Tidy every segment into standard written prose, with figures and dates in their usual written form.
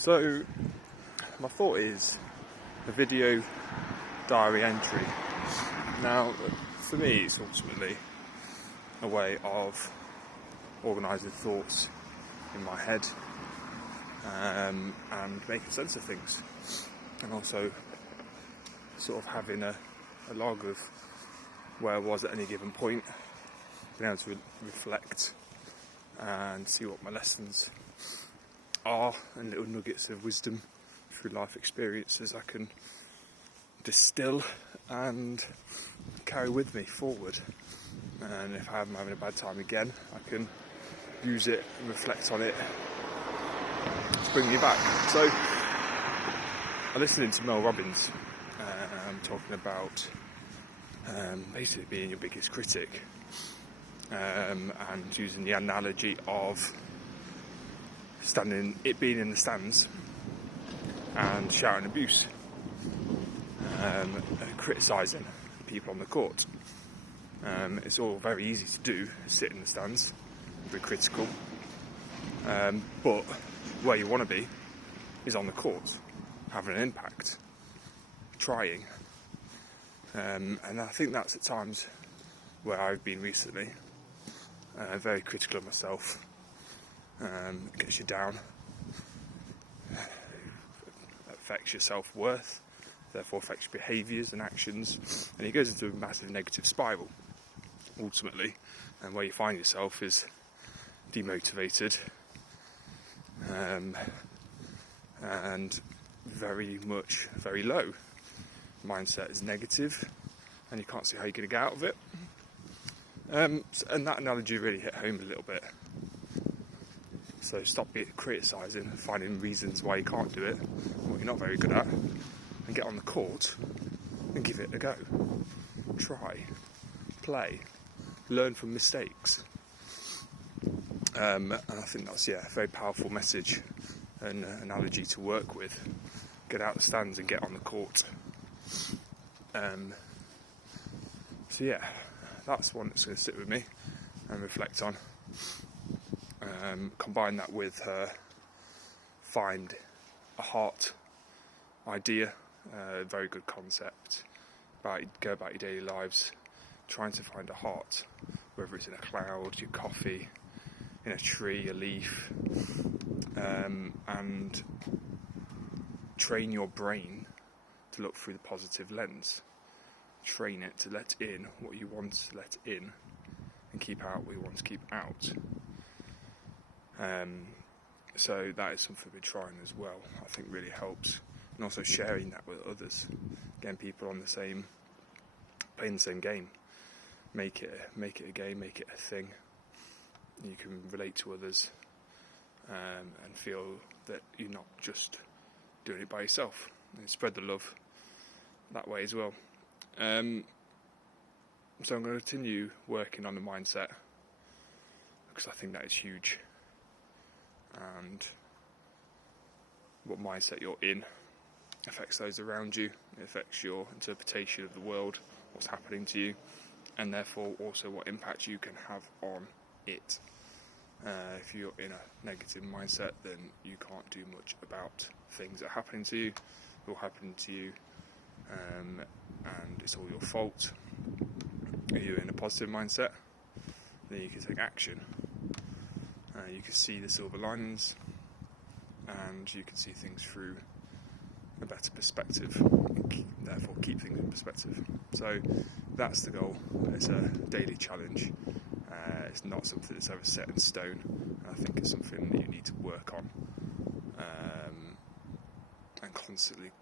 So, my thought is a video diary entry. Now, for me, it's ultimately a way of organising thoughts in my head and making sense of things, and also sort of having a log of where I was at any given point, being able to reflect and see what my lessons are and little nuggets of wisdom through life experiences I can distill and carry with me forward. And if I'm having a bad time again, I can use it and reflect on it to bring me back. So I'm listening to Mel Robbins talking about basically being your biggest critic, and using the analogy of being in the stands and shouting abuse, criticising people on the court. It's all very easy to do, sit in the stands, be critical, but where you want to be is on the court, having an impact, trying, and I think that's at times where I've been recently, very critical of myself. It gets you down, affects your self-worth, therefore affects your behaviours and actions, and it goes into a massive negative spiral ultimately, and where you find yourself is demotivated and very low. Mindset is negative and you can't see how you're going to get out of it, and that analogy really hit home a little bit. So stop criticising, finding reasons why you can't do it, what you're not very good at, and get on the court and give it a go. Try, play, learn from mistakes. And I think that's a very powerful message and analogy to work with. Get out the stands and get on the court. That's one that's going to sit with me and reflect on. Combine that with find a heart idea, a very good concept. Go about your daily lives, trying to find a heart, whether it's in a cloud, your coffee, in a tree, a leaf, and train your brain to look through the positive lens. Train it to let in what you want to let in and keep out what you want to keep out. So that is something we're trying as well. I think really helps, and also sharing that with others, getting people on playing the same game. Make it a game, make it a thing. You can relate to others and feel that you're not just doing it by yourself, and spread the love that way as well. So I'm going to continue working on the mindset, because I think that is huge. And what mindset you're in affects those around you. It affects your interpretation of the world, what's happening to you, and therefore also what impact you can have on it. If you're in a negative mindset, then you can't do much about things that are happening to you, or happening to you, and it's all your fault. If you're in a positive mindset, then you can take action. You can see the silver linings, and you can see things through a better perspective, and therefore keep things in perspective. So that's the goal. It's a daily challenge. It's not something that's ever set in stone. I think it's something that you need to work on, and constantly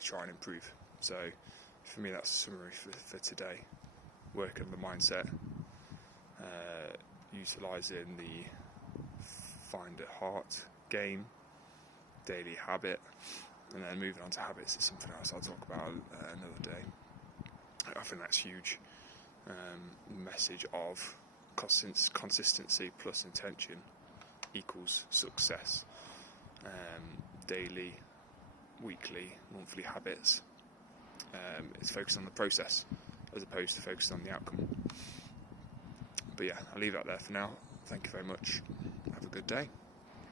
try and improve. So for me, that's a summary for today. Work on the mindset, utilising the find a heart game, daily habit, and then moving on to habits is something else I'll talk about another day. I think that's huge. Message of consistency plus intention equals success. Daily, weekly, monthly habits. It's focused on the process as opposed to focusing on the outcome. But yeah, I'll leave that there for now. Thank you very much. Have a good day.